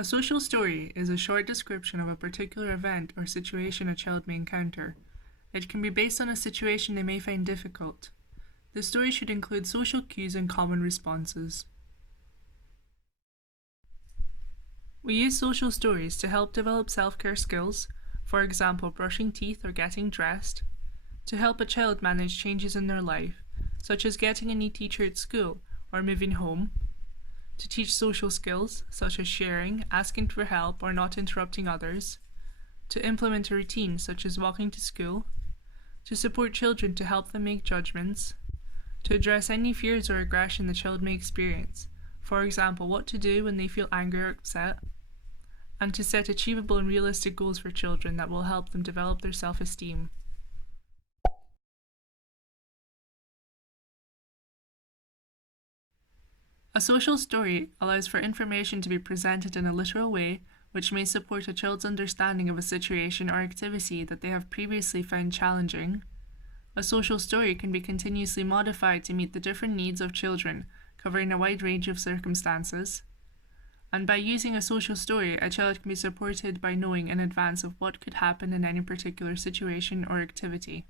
A social story is a short description of a particular event or situation a child may encounter. It can be based on a situation they may find difficult. The story should include social cues and common responses. We use social stories to help develop self-care skills, for example, brushing teeth or getting dressed, to help a child manage changes in their life, such as getting a new teacher at school or moving home, to teach social skills, such as sharing, asking for help, or not interrupting others, to implement a routine, such as walking to school, to support children to help them make judgments, to address any fears or aggression the child may experience, for example, what to do when they feel angry or upset, and to set achievable and realistic goals for children that will help them develop their self-esteem. A social story allows for information to be presented in a literal way, which may support a child's understanding of a situation or activity that they have previously found challenging. A social story can be continuously modified to meet the different needs of children, covering a wide range of circumstances. And by using a social story, a child can be supported by knowing in advance of what could happen in any particular situation or activity.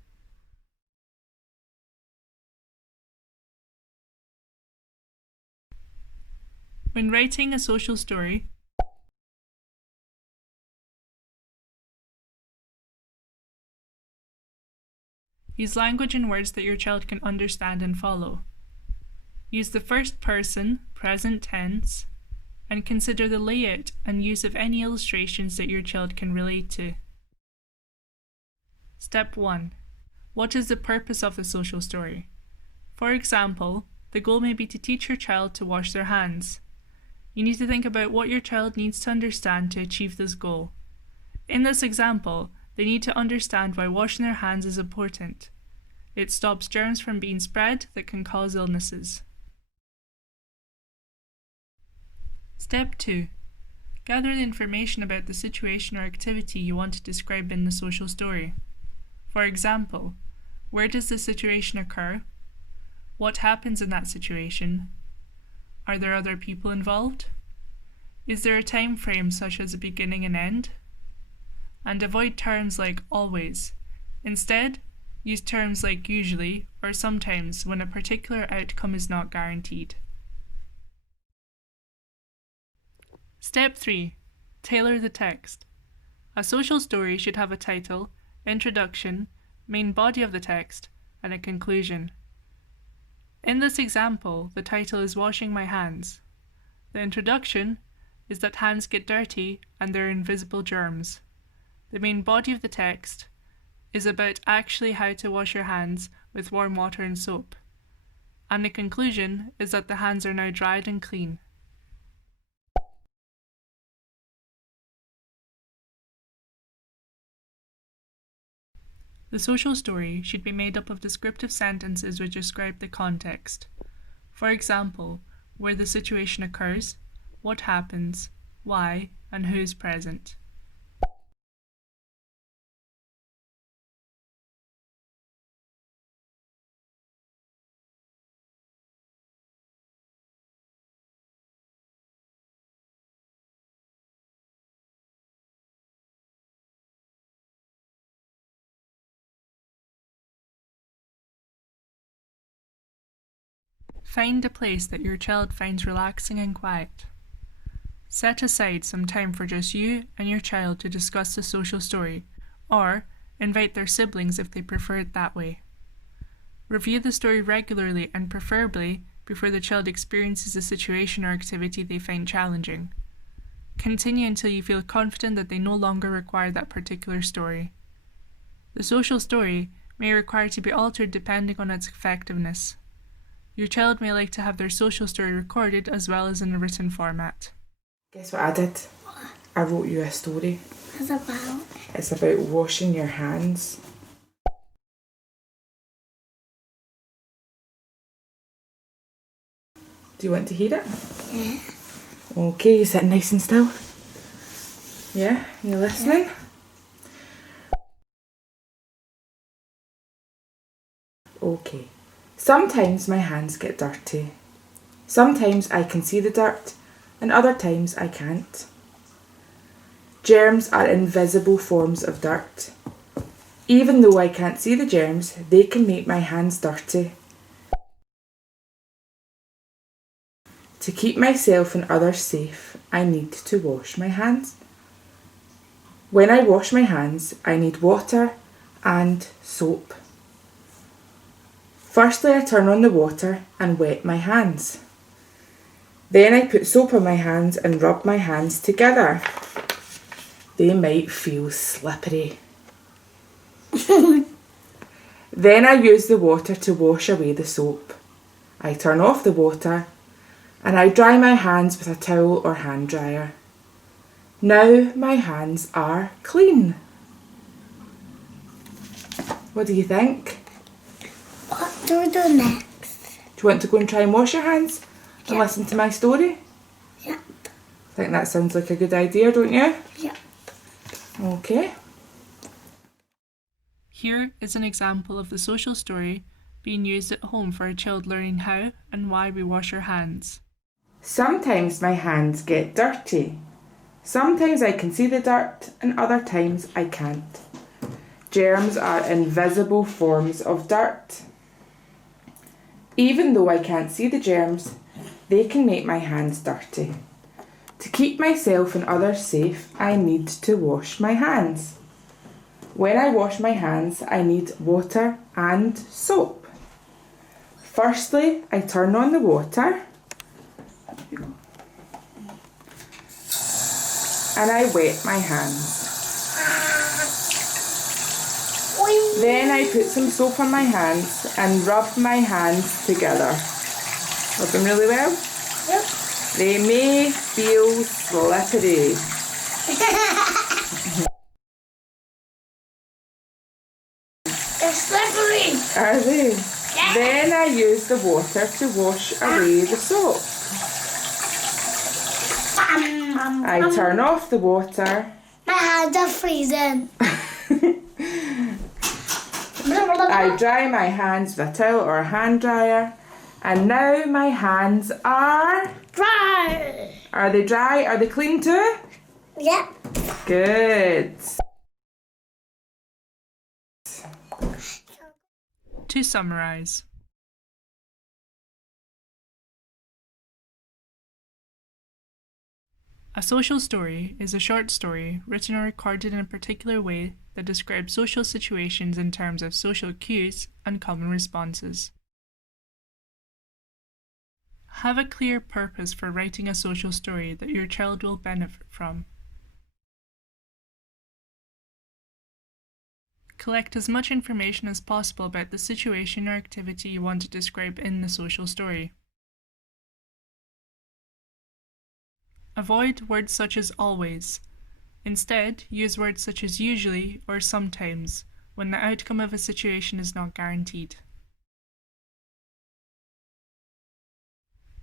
When writing a social story, use language and words that your child can understand and follow. Use the first person, present tense, and consider the layout and use of any illustrations that your child can relate to. Step 1. What is the purpose of the social story? For example, the goal may be to teach your child to wash their hands. You need to think about what your child needs to understand to achieve this goal. In this example, they need to understand why washing their hands is important. It stops germs from being spread that can cause illnesses. Step 2. Gather the information about the situation or activity you want to describe in the social story. For example, where does the situation occur? What happens in that situation? Are there other people involved? Is there a time frame such as a beginning and end? And avoid terms like always. Instead, use terms like usually or sometimes when a particular outcome is not guaranteed. Step 3. Tailor the text. A social story should have a title, introduction, main body of the text, and a conclusion. In this example, the title is Washing My Hands. The introduction is that hands get dirty and there are invisible germs. The main body of the text is about actually how to wash your hands with warm water and soap. And the conclusion is that the hands are now dried and clean. The social story should be made up of descriptive sentences which describe the context. For example, where the situation occurs, what happens, why, and who is present. Find a place that your child finds relaxing and quiet. Set aside some time for just you and your child to discuss the social story, or invite their siblings if they prefer it that way. Review the story regularly and preferably before the child experiences a situation or activity they find challenging. Continue until you feel confident that they no longer require that particular story. The social story may require to be altered depending on its effectiveness. Your child may like to have their social story recorded as well as in a written format. Guess what I did? I wrote you a story. What's about? It's about washing your hands. Do you want to hear it? Yeah. Okay, you sit nice and still. Yeah, you listening? Okay. Sometimes my hands get dirty. Sometimes I can see the dirt, and other times I can't. Germs are invisible forms of dirt. Even though I can't see the germs, they can make my hands dirty. To keep myself and others safe, I need to wash my hands. When I wash my hands, I need water and soap. Firstly, I turn on the water and wet my hands. Then I put soap on my hands and rub my hands together. They might feel slippery. Then I use the water to wash away the soap. I turn off the water and I dry my hands with a towel or hand dryer. Now my hands are clean. What do you think? What do we do next? Do you want to go and try and wash your hands and Yeah. listen to my story? Yep. I think that sounds like a good idea, don't you? Yep. Okay. Here is an example of the social story being used at home for a child learning how and why we wash our hands. Sometimes my hands get dirty. Sometimes I can see the dirt and other times I can't. Germs are invisible forms of dirt. Even though I can't see the germs, they can make my hands dirty. To keep myself and others safe, I need to wash my hands. When I wash my hands, I need water and soap. Firstly, I turn on the water and I wet my hands. Then I put some soap on my hands and rub my hands together. Rub them really well. Yep. They may feel slippery. They're slippery. Are they? Then I use the water to wash away the soap. I turn off the water. My hands are freezing. I dry my hands with a towel or a hand dryer. And now my hands are... Dry. Are they dry? Are they clean too? Yep. Good. To summarise, a social story is a short story written or recorded in a particular way that describes social situations in terms of social cues and common responses. Have a clear purpose for writing a social story that your child will benefit from. Collect as much information as possible about the situation or activity you want to describe in the social story. Avoid words such as always. Instead, use words such as usually or sometimes when the outcome of a situation is not guaranteed.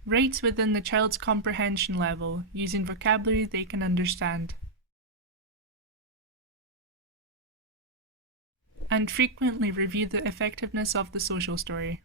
Rate within the child's comprehension level using vocabulary they can understand. And frequently review the effectiveness of the social story.